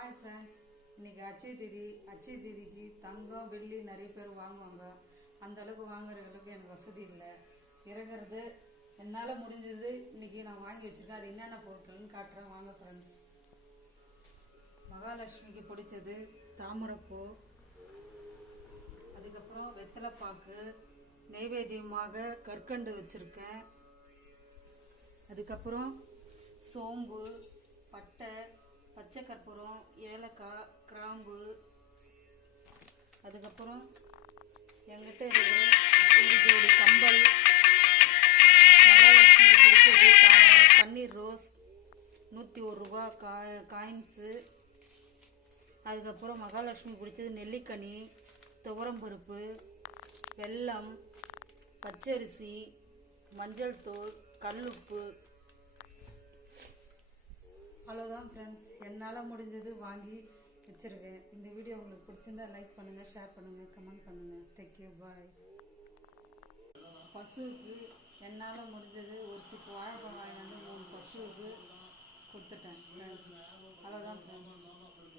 Hi friends, இன்றைக்கி அச்சய தீதிக்கு தங்கம் வெள்ளி நிறைய பேர் வாங்குவாங்க. அந்த அளவுக்கு வாங்குற அளவுக்கு எனக்கு வசதி இல்லை. இறங்குறது என்னால் முடிஞ்சது இன்றைக்கி நான் வாங்கி வச்சுருக்கேன். அது என்னென்ன பொருட்கள்னு காட்டுறேன் வாங்க ஃப்ரெண்ட்ஸ். மகாலட்சுமிக்கு பிடிச்சது தாமரைப்பூ, அதுக்கப்புறம் வெத்தலைப்பாக்கு, நெய்வேத்தியமாக கற்கண்டு வச்சுருக்கேன். அதுக்கப்புறம் சோம்பு, பட்டை, பச்சை கற்பூரம், ஏலக்காய், கிராம்பு, அதுக்கப்புறம் என்கிட்ட இருக்கிற ஒரு ஜோடி கம்பல், மகாலட்சுமி பிடிச்சது பன்னீர் ரோஸ் 101 ரூபா காயின்ஸு, அதுக்கப்புறம் மகாலட்சுமி பிடிச்சது நெல்லிக்கனி, துவரம்பருப்பு, வெல்லம், பச்சரிசி, மஞ்சள் தூள், கல்லுப்பு. அவ்வளோதான் ஃப்ரெண்ட்ஸ், என்னால் முடிஞ்சது வாங்கி வச்சுருக்கேன். இந்த வீடியோ உங்களுக்கு பிடிச்சிருந்தா லைக் பண்ணுங்கள், ஷேர் பண்ணுங்கள், கமெண்ட் பண்ணுங்கள். தேங்க்யூ, பாய். பசுவுக்கு என்னால் முடிஞ்சது ஒரு சிப்பு வாழைப்பழம் வாங்கி வந்து 3 பசுவுக்கு கொடுத்துட்டேன் ஃப்ரெண்ட்ஸ். அவ்வளோதான் ஃப்ரெண்ட்ஸ்.